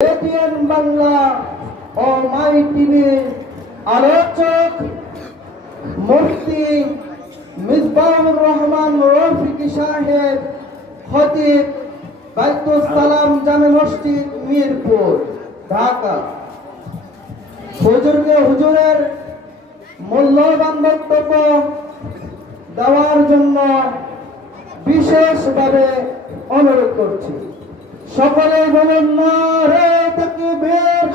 ATN Bangla ও মাই টিভির আলোচক মুফতি মিসবাহুর রহমান রফিকি সাহেব, খতিব বাইতুল সালাম জামে মসজিদ, মিরপুর, ঢাকা। হুজুরকে হুজুরের মূল্যবান বক্তব্য দেওয়ার জন্য বিশেষভাবে অনুরোধ করছি। সকলে বলুন না রে তাকবীর।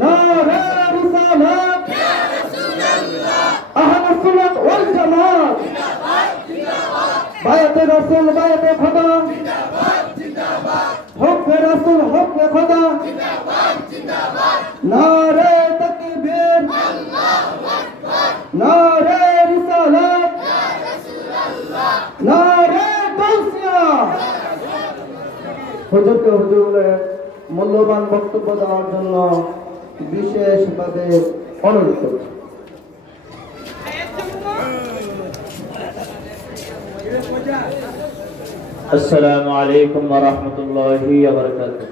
না রে রিসালাত। আহলে সুন্নাত ওয়াল জামাত। বায়াতে রাসূল, বায়াতে খোদা। হুকমে রাসূল হুকমে খোদা। না রে তাকবীর। না রে রিসালাত না রে গাউসিয়া হুজুরকে হুজুরের মূল্যবান বক্তব্য দেওয়ার জন্য বিশেষভাবে অনুরোধ করছি السلام عليكم ورحمة الله وبركاته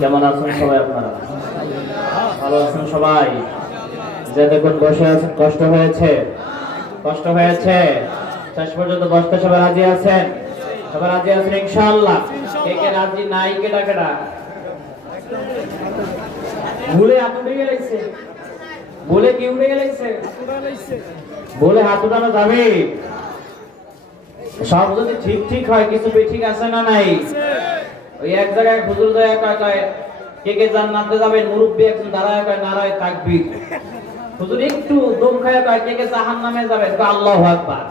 কেমন আছেন সবাই আপনারা ভালো আছেন সবাই যে দেখুন বসে আছেন কষ্ট হয়েছে কষ্ট হয়েছে শেষ পর্যন্ত বসতে সবাই রাজি আছেন আছেন ইনশাআল্লাহ। কে কে রাজি নাই, কেডা ভুলে হাত উঠে কি উঠে হাত উঠানো যাবে। সব যদি ঠিক ঠিক হয়, কিছু ঠিক আছে না নাই? ওই এক জায়গায় হুজুর দয়া কয় কয়, কে কে জান্নাতে যাবেন? মুরব্বি একজন দাঁড়ায় কয়, নারায় তাকবীর। হুজুর একটু দম খায় কয়, কে কে জাহান্নামে কয়, আল্লাহু আকবার।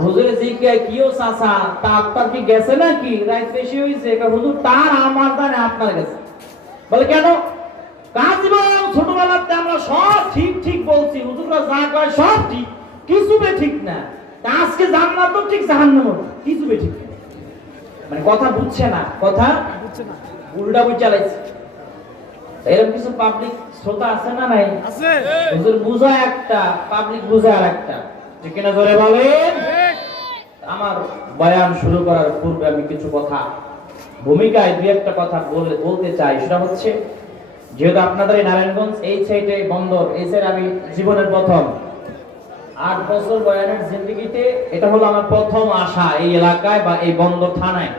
হুজুরে কিও চাচা? তা আপনার কি গেছে নাকি? রাত বেশি হইছে। কয় হুজুর তার আমার জানে আপনার গেছে। বলে কেন? কাজ ছোটবেলাতে আমরা সব ঠিক ঠিক বলছি। হুজুররা যা কয় সব ঠিক কিছু বে ঠিক না। তা আজকে জান্নাত ঠিক জাহান্নাম কিছু বে ঠিক মানে কথা বুঝছে না কথা উল্টা বুঝ চালাইছে। এরকম কিছু পাবলিক শ্রোতা আছে না নাই? আছে। হুজুর বুঝা একটা পাবলিক বুঝা আর একটা ঠিক কিনা ধরে বলেন। আমার বয়ান শুরু করার পূর্বে আমি কিছু কথা, ভূমিকায় দুই একটা কথা বলে বলতে চাই। সেটা হচ্ছে, যেহেতু আপনাদের এই নারায়ণগঞ্জ এই সাইডে বন্দর, এই সাইড আমি জীবনের প্রথম। আট বছর বয়ানের জিন্দগিতে এটা হলো আমার প্রথম আশা এই এলাকায় বা এই বন্দর থানায়।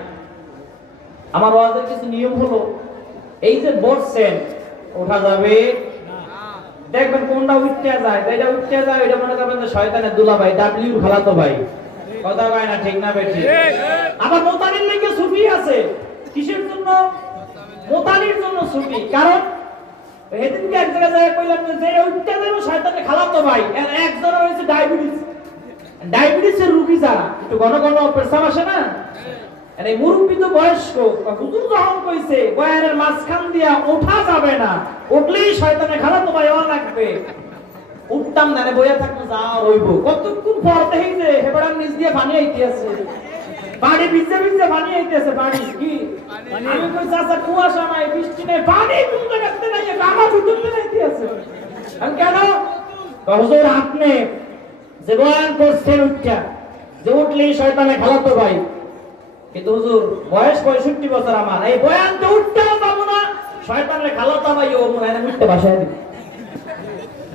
আমার ওয়াজের কিছু নিয়ম হলো, এই যে বসছেন, ওঠা যাবে। দেখবেন কোনটা উঠতে যায়, এটা উঠতে যায়, এটা মনে করবেন যে শয়তানের দুলা ভাই ডাব্লিউ খালাতো ভাই। কথা কয় না ঠিক না আবার মোতালির লেগে ছুটি আছে? কিসের জন্য? মোতালির জন্য ছুটি কারণ এদিনকে এক জায়গায় যায় কইলাম যে উঠতে যাবে খালাতো ভাই। একজন হয়েছে ডায়াবেটিস। ডায়াবেটিসের রোগী যারা একটু ঘন ঘন পেশাব আসে না? মুরব্বী তো বয়স্ক হুজুর যখন কইছে বয়ানের মাঝখান দিয়া ওঠা যাবে না। উঠলেই শয়তানে খারাপ তো ভাই লাগবে। উঠতাম না রে বইয়া থাকতো যা রইব। কতক্ষণ পর দেখি যে হেবাড়ার নিচ দিয়ে পানি আইতে আছে। বাড়ি ভিজে ভিজে পানি আইতে আছে বাড়ি কি? আমি কই চাচা কুয়াশা নাই বৃষ্টি নাই পানি কোন জায়গাতে নাই আমার ভিতর দিয়ে আইতে আছে। আমি কেন? হুজুর আপনি যে বয়ান করছেন উঠটা যে উঠলেই শয়তানে খালাতো ভাই। কিন্তু হুজুর বয়স পঁয়ষট্টি বছর আমার। এই বয়ান তো উঠতে পারব না। শয়তানের খালাতো ভাই ও মনে হয় উঠতে বাসায় দিবে।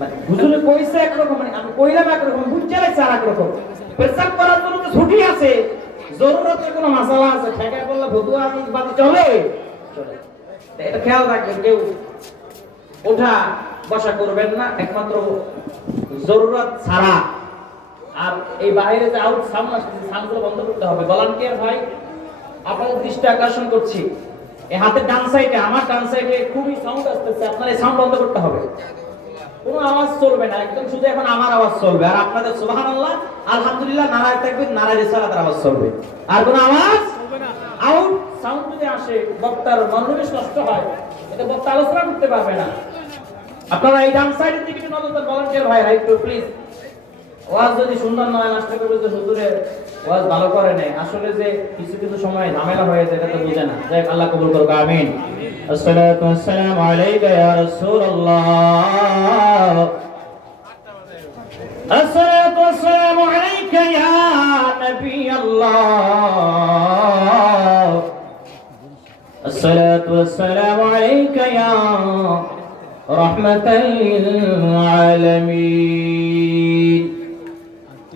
মানে হুজুরে কইছে একরকম মানে আমি কইলাম একরকম বুঝতে লাগছে আর একরকম। পেশাব করার জন্য তো ছুটি আছে। জরুরতের কোনো মাসালা আছে? ঠেকা করলে ভতুয়া বাতি চলে? এটা খেয়াল রাখবেন, কেউ ওঠা বসা করবেন না, একমাত্র জরুরত ছাড়া। আর এই বাইরে যে আউট আসছে সাউন্ডগুলো বন্ধ করতে হবে। ভলান্টিয়ার ভাই, আপনাদের দৃষ্টি আকর্ষণ করছি। এই হাতের ডান সাইডে আমার ডান সাইডে খুবই সাউন্ড আসতেছে, আপনার এই সাউন্ড বন্ধ করতে হবে। কোনো আওয়াজ চলবে না, একদম শুধু এখন আমার আওয়াজ চলবে। আর আপনাদের সুবহানাল্লাহ, আলহামদুলিল্লাহ নারায় থাকবে নারায় রিসালাতের আওয়াজ চলবে। আর কোনো আওয়াজ? আউট? সাউন্ড যদি আসে, বক্তার মনোনিবেশ নষ্ট হয় এটা বক্তা আলোচনা করতে পারবে না। আপনারা এই ডান সাইডের দিকে নজর দেন ভলান্টিয়ার ভাইরা, একটু প্লিজ ওয়াজ যদি সুন্দর নয় নষ্ট করবে তো হুজুরে ওয়াজ ভালো করে নেই আসলে যে কিছু কিছু সময় ঝামেলা হয়ে যায় এটা তো বুঝে না যাই হোক, আল্লাহ কবুল করুক আমিন আসসালাতু ওয়াসসালামু আলাইকা ইয়া রাসূলুল্লাহ আসসালাতু ওয়াসসালামু আলাইকা عليك يا نبي الله الصلاة والسلام عليك يا رحمة للعالمين